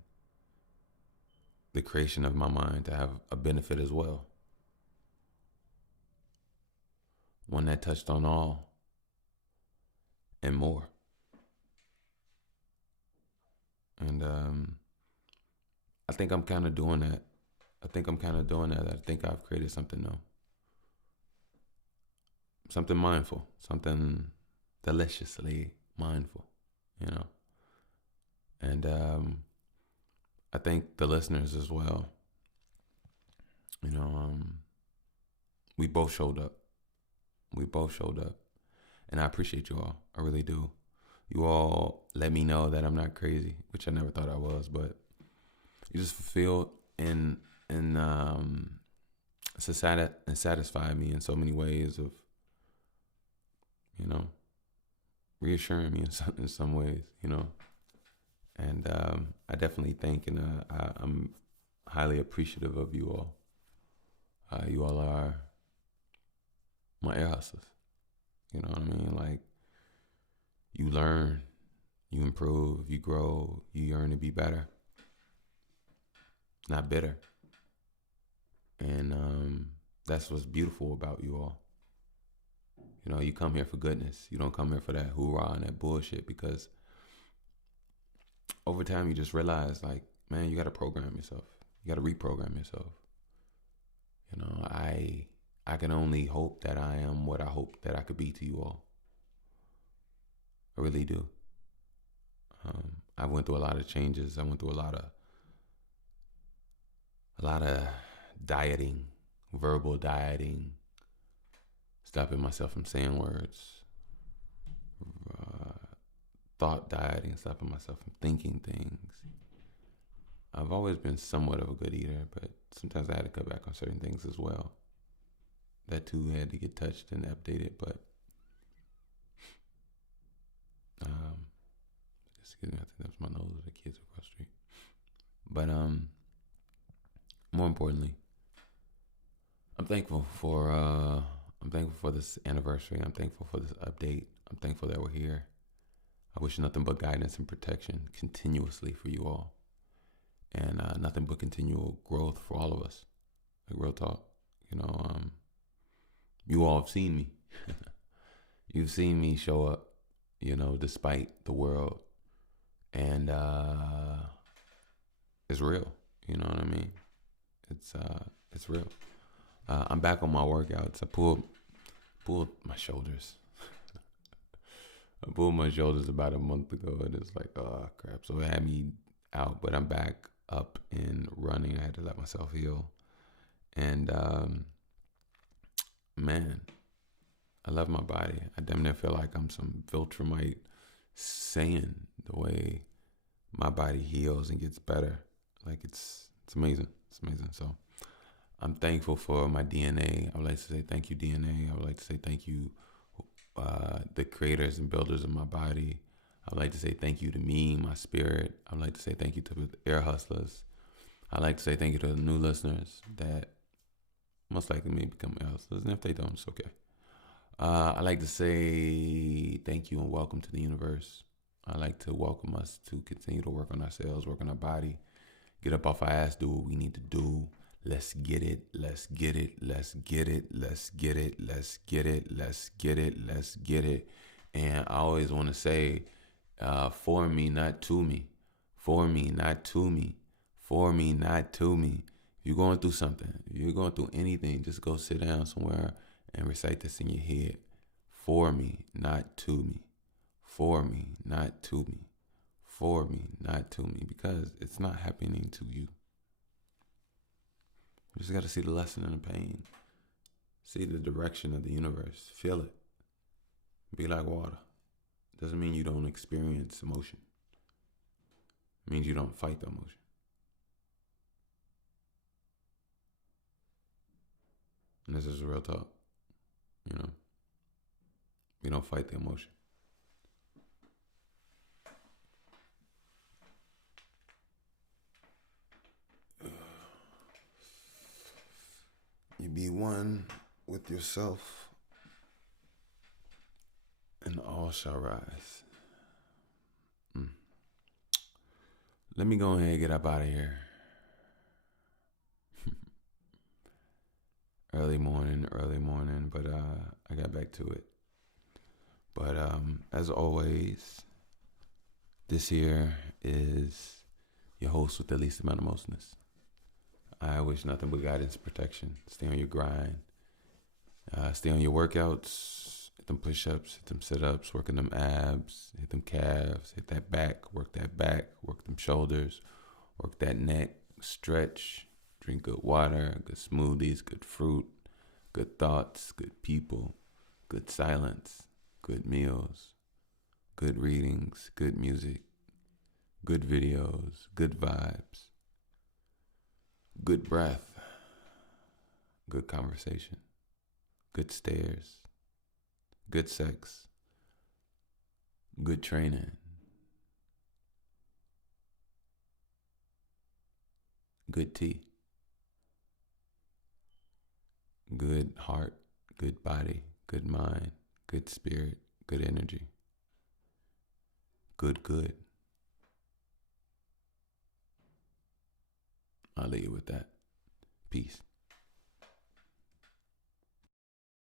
the creation of my mind, to have a benefit as well. One that touched on all and more. And I think I'm kind of doing that. I think I've created something new. Something mindful. Something deliciously mindful, you know. And I thank the listeners as well. You know, we both showed up. And I appreciate you all. I really do. You all let me know that I'm not crazy, which I never thought I was, but you just fulfilled and satisfy me in so many ways of, you know, reassuring me in some ways, you know. And I definitely thank and I'm highly appreciative of you all. You all are my ear hustlers. You know what I mean? Like, you learn, you improve, you grow, you yearn to be better, not bitter. And that's what's beautiful about you all. You know, you come here for goodness. You don't come here for that hoorah and that bullshit, because over time you just realize, like, man, you got to program yourself. You got to reprogram yourself. You know, I can only hope that I am what I hope that I could be to you all. I really do. I went through a lot of changes. I went through a lot of dieting, verbal dieting, stopping myself from saying words, thought dieting, stopping myself from thinking things. I've always been somewhat of a good eater, but sometimes I had to cut back on certain things as well. That too had to get touched and updated, but excuse me, I think that was my nose or the kids across the street. But more importantly, I'm thankful for this anniversary. I'm thankful for this update. I'm thankful that we're here. I wish nothing but guidance and protection continuously for you all, and nothing but continual growth for all of us. Like, real talk, you know. You all have seen me. You've seen me show up, you know, despite the world, and it's real. You know what I mean? It's real. I'm back on my workouts. I pulled my shoulders. I pulled my shoulders about a month ago, and it's like, oh crap. So it had me out, but I'm back up and running. I had to let myself heal, and man, I love my body. I damn near feel like I'm some Viltrumite saying the way my body heals and gets better. Like it's amazing. It's amazing. So I'm thankful for my DNA. I would like to say thank you, DNA. I would like to say thank you, the creators and builders of my body. I would like to say thank you to me, my spirit. I would like to say thank you to the Air Hustlers. I'd like to say thank you to the new listeners that most likely may become Air Hustlers. And if they don't, it's okay. I like to say thank you and welcome to the universe. I like to welcome us to continue to work on ourselves, work on our body, get up off our ass, do what we need to do. Let's get it. Let's get it. Let's get it. Let's get it. Let's get it. Let's get it. Let's get it. And I always want to say, for me, not to me. For me, not to me. For me, not to me. If you're going through something, if you're going through anything, just go sit down somewhere and recite this in your head. For me, not to me. For me, not to me. For me, not to me. Because it's not happening to you. You just got to see the lesson in the pain. See the direction of the universe. Feel it. Be like water. Doesn't mean you don't experience emotion. It means you don't fight the emotion. And this is real talk. You know, we don't fight the emotion. You be one with yourself, and all shall rise. Let me go ahead and get up out of here. early morning, but I got back to it. But as always, this here is your host with the least amount of mostness. I wish nothing but guidance and protection. Stay on your grind. Stay on your workouts. Hit them push-ups, hit them sit-ups, working them abs, hit them calves, hit that back, work them shoulders, work that neck, stretch, drink good water, good smoothies, good fruit, good thoughts, good people, good silence, good meals, good readings, good music, good videos, good vibes, good breath, good conversation, good stares, good sex, good training, good tea, good heart, good body, good mind, good spirit, good energy, good. I'll leave you with that. Peace.